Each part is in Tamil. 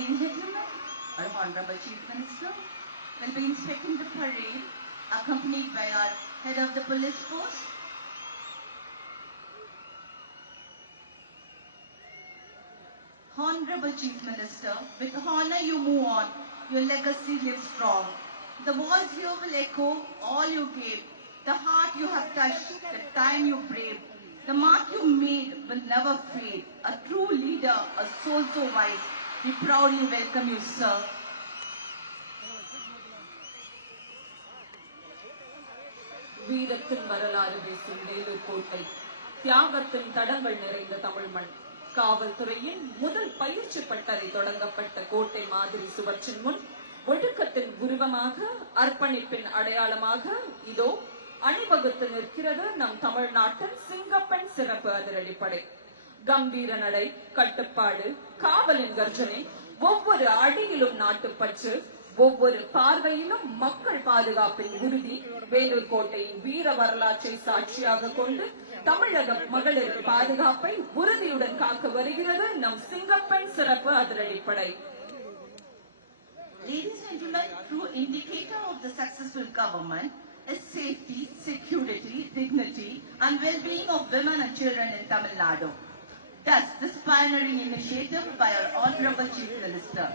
Ladies and gentlemen, our Honorable Chief Minister will be inspecting the parade accompanied by our head of the police force. Honorable Chief Minister, with honor you move on, your legacy lives strong. The walls here will echo all you gave, the heart you have touched, the time you braved. The mark you made will never fade. A true leader, a soul so wise. We proudly welcome you, sir. வீரத்தின் வரலாறு பேசும் வேலூர் கோட்டை, தியாகத்தின் தடங்கள் நிறைந்த தமிழ் மண். காவல்துறையின் முதல் பயிற்சி பட்டறை தொடங்கப்பட்ட கோட்டை மாதிரி சுவற்றின் முன் ஒழுக்கத்தின் உருவமாக, அர்ப்பணிப்பின் அடையாளமாக இதோ அணிவகுத்து நிற்கிறது நம் தமிழ்நாட்டின் சிங்கப்பெண் சிறப்பு அதிரடிப்படை. கம்பீர நடை, கட்டுப்பாடு, காவலின் கர்ஜனை, ஒவ்வொரு அடியிலும் நாட்டுப்பற்று, ஒவ்வொரு பார்வையிலும் மக்கள் பாதுகாப்பின் உறுதி. வேலூர் கோட்டையின் வீர வரலாற்றை சாட்சியாக கொண்டு தமிழக மகளிர் பாதுகாப்பை உறுதியுடன் காக்க வருகிறது நம் சிங்கப்பெண் சிறப்பு அதிரடிப்படை. Ladies and gentlemen, true indicator of the successful government is safety, security, dignity and well-being of women and children in Tamil Nadu. Thus, this pioneering initiative by our Honorable Chief Minister,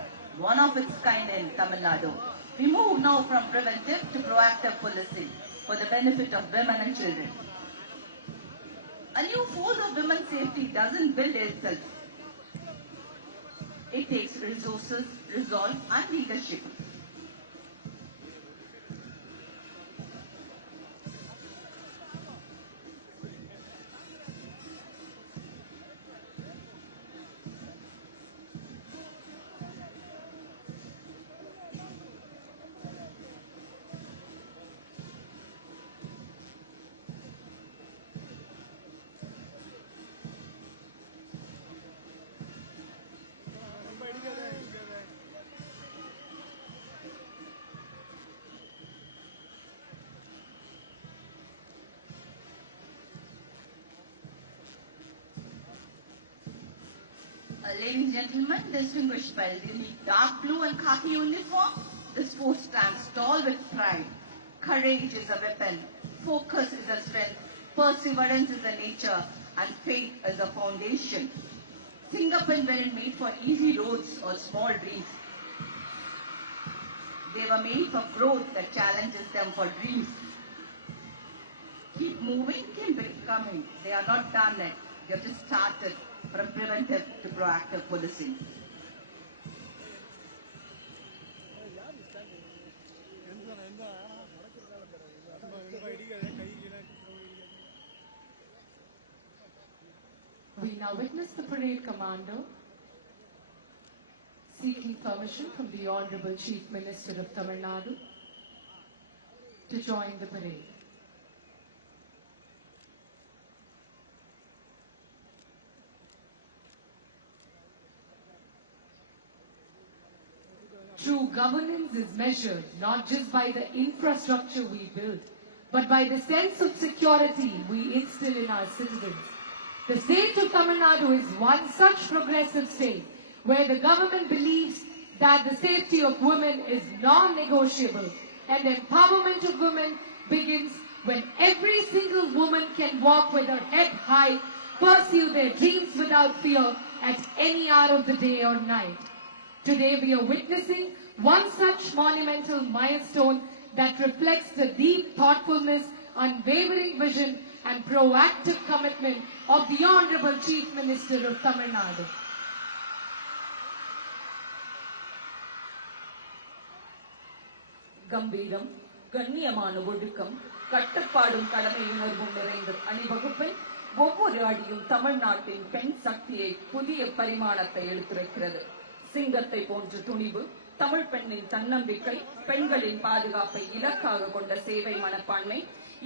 one of its kind in Tamil Nadu. We move now from preventive to proactive policing for the benefit of women and children. A new force of women's safety doesn't build itself. It takes resources, resolve and leadership. Ladies and gentlemen, distinguished by the dark blue and khaki uniform, this force stands tall with pride. Courage is a weapon, focus is a strength, perseverance is a nature, and faith is a foundation. Singapore weren't made for easy roads or small dreams. They were made for growth that challenges them for dreams. Keep moving, keep becoming. They are not done yet. They have just started. From preventive to proactive policing. We now witness the parade commander seeking permission from the Honorable Chief Minister of Tamil Nadu to join the parade. True governance is measured not just by the infrastructure we build, but by the sense of security we instill in our citizens. The state of Tamil Nadu is one such progressive state where the government believes that the safety of women is non-negotiable and empowerment of women begins when every single woman can walk with her head high, pursue their dreams without fear at any hour of the day or night. Today we are witnessing one such monumental milestone that reflects the deep thoughtfulness, unwavering vision and proactive commitment of the Honorable Chief Minister of Tamil Nadu. கம்பீரம், கண்ணியமான ஒழுக்கம், கட்டுப்பாடும் கடமை உணர்வும் நிறைந்த அணிவகுப்பை ஒவ்வொரு அடியும் தமிழ்நாட்டின் பெண் சக்தியை புதிய பரிமாணத்தை எடுத்துரைக்கிறது. சிங்கத்தை போன்ற துணிவு, தமிழ் பெண்ணின் தன்னம்பிக்கை, பெண்களின் பாதுகாப்பை இலக்காக கொண்ட சேவை மனப்பான்மை,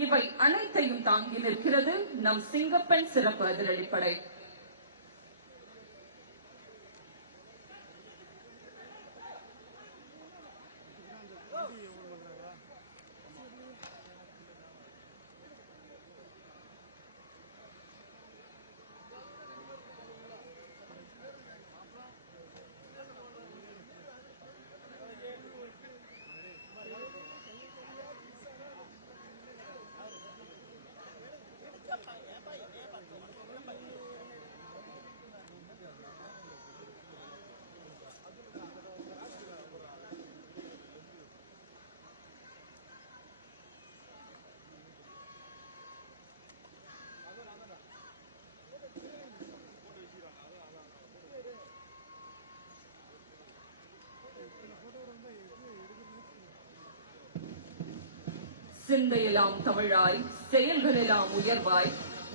இவை அனைத்தையும் தாங்கி நிற்கிறது நம் சிங்கப்பெண் சிறப்பு அதிரடிப்படை. சிந்தையெல்லாம் தமிழாய் செயல்களெல்லாம் உயர்வாய்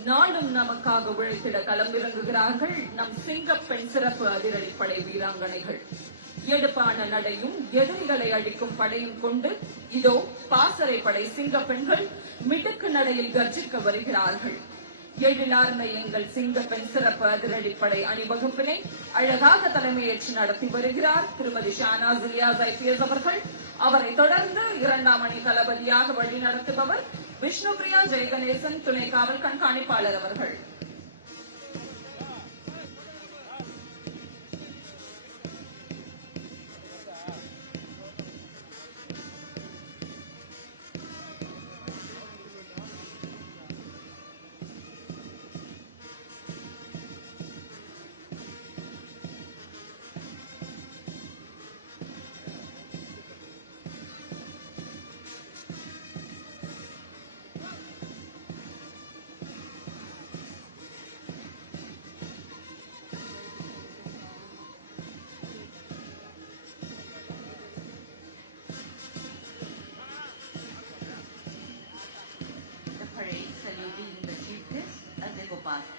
நாளும் நமக்காக உழைத்திட களமிறங்குகிறார்கள் நம் சிங்கப்பெண் சிறப்பு அதிரடிப்படை வீராங்கனைகள். எடுப்பான நடையும் எதிரிகளை அழிக்கும் படையும் கொண்டு இதோ பாசறை படை சிங்கப்பெண்கள் மிடுக்கு நடையில் கர்ஜிக்க வருகிறார்கள். எழிலார்ந்த எங்கள் சிங்கப்பெண் சிறப்பு அதிரடிப்படை அணிவகுப்பினை அழகாக தலைமையேற்று நடத்தி வருகிறார் திருமதி ஷானாஸ் இலியாஸ் IPS அவர்கள். அவரை தொடர்ந்து 2ஆம் அணி தளபதியாக வழி நடத்துபவர் விஷ்ணுபிரியா ஜெயகணேசன் துணை காவல் கண்காணிப்பாளர் அவர்கள்.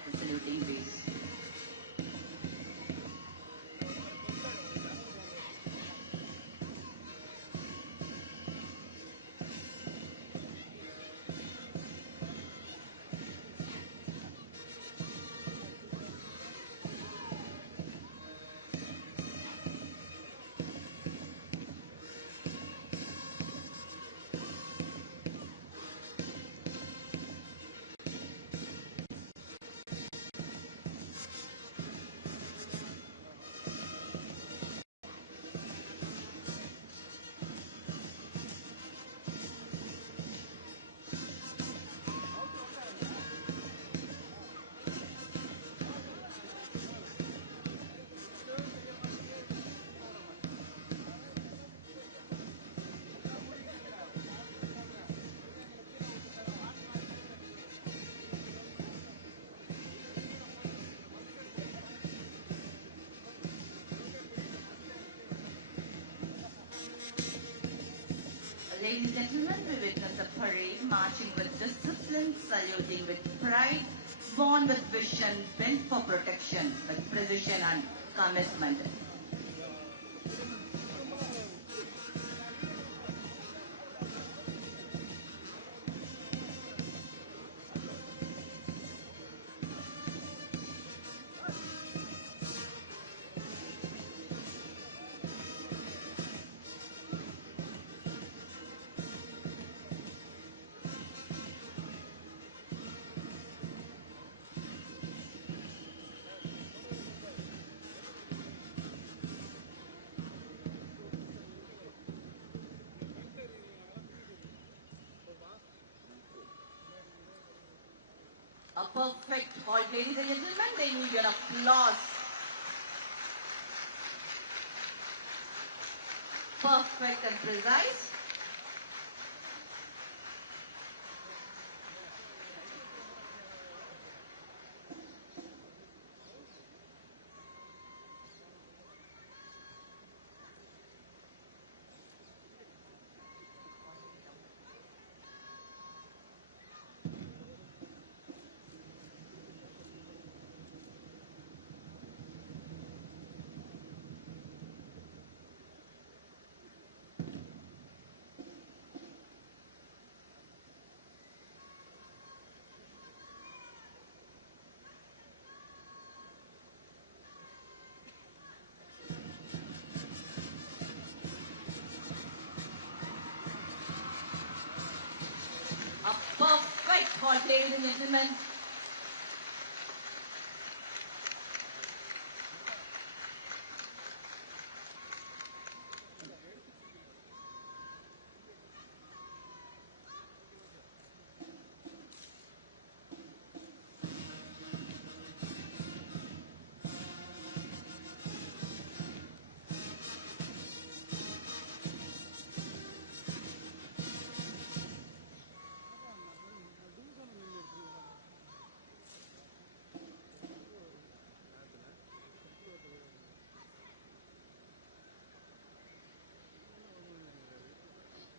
The saluting base. Ladies and gentlemen, we witness a parade marching with discipline, saluting with pride, born with vision, built for protection, with precision and commitment. A perfect halt, ladies and gentlemen. They need your applause. Perfect and precise. A perfect halt, ladies and gentlemen.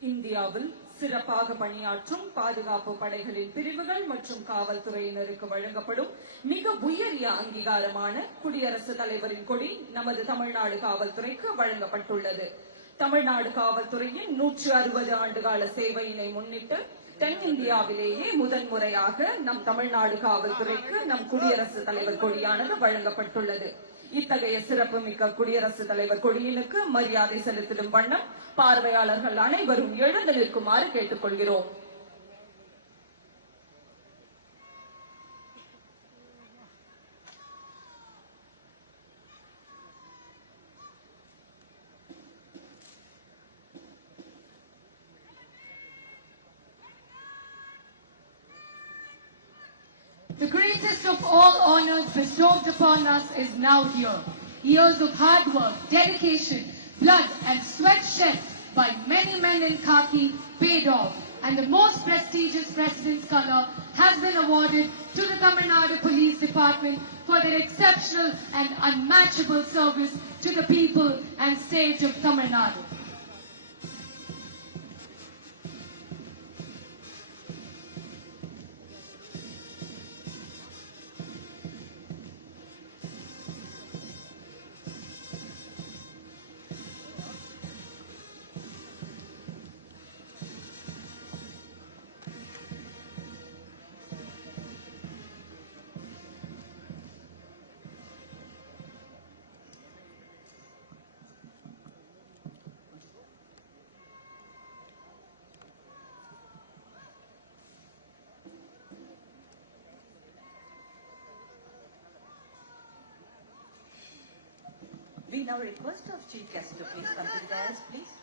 இந்தியாவில் சிறப்பாக பணியாற்றும் பாதுகாப்பு படைகளின் பிரிவுகள் மற்றும் காவல்துறையினருக்கு வழங்கப்படும் மிக உயரிய அங்கீகாரமான குடியரசுத் தலைவரின் கொடி நமது தமிழ்நாடு காவல்துறைக்கு வழங்கப்பட்டுள்ளது. தமிழ்நாடு காவல்துறையின் 160 ஆண்டுகால சேவையினை முன்னிட்டு தென்னிந்தியாவிலேயே முதன்முறையாக நம் தமிழ்நாடு காவல்துறைக்கு நம் குடியரசுத் தலைவர் கொடியானது வழங்கப்பட்டுள்ளது. இத்தகைய சிறப்புமிக்க குடியரசுத் தலைவர் கொடியினுக்கு மரியாதை செலுத்திடும் வண்ணம் பார்வையாளர்கள் அனைவரும் எழுந்து நிற்குமாறு கேட்டுக்கொள்கிறோம். The greatest of all honors bestowed upon us is now here. Years of hard work, dedication, blood and sweat shed by many men in khaki paid off, and the most prestigious President's Color has been awarded to the Tamil Nadu Police Department for their exceptional and unmatchable service to the people and state of Tamil Nadu. We now request our Chief Guest to please come to the dais, please.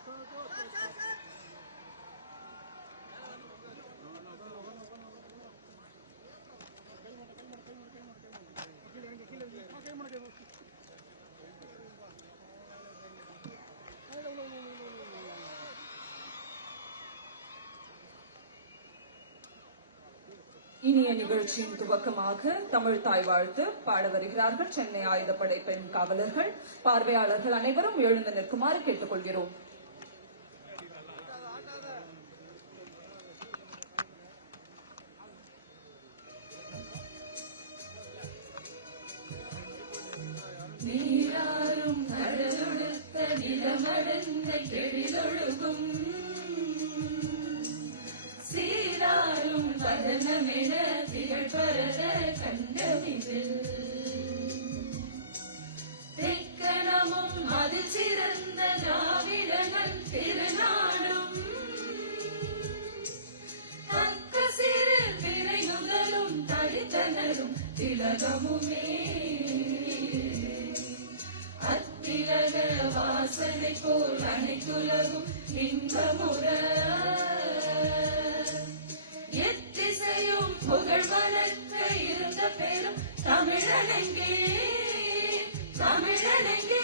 இனிய நிகழ்ச்சியின் துவக்கமாக தமிழ் தாய் வாழ்த்து பாட வருகிறார்கள் சென்னை ஆயுதப்படை பெண் காவலர்கள். பார்வையாளர்கள் அனைவரும் எழுந்து நிற்குமாறு கேட்டுக்கொள்கிறோம். நீராறும் கடலொடுத்த நிலமடந்த எழிலொழுகும் சீராரும் பதனமென திகழ்பரத கண்டமிதில் தெக்கணமும் அது சிறந்த திராவிடனன் திருநாடும் தக்க சிறு திரை முதலும் தரித்தனரும் திலகமுமே அத்திலக வாசனை போல் அனைத்துலகும் இன்பமுற எத்திசையும் புகழ் வளர்க்க இருந்த பெரும் தமிழனெங்கே தமிழனெங்கே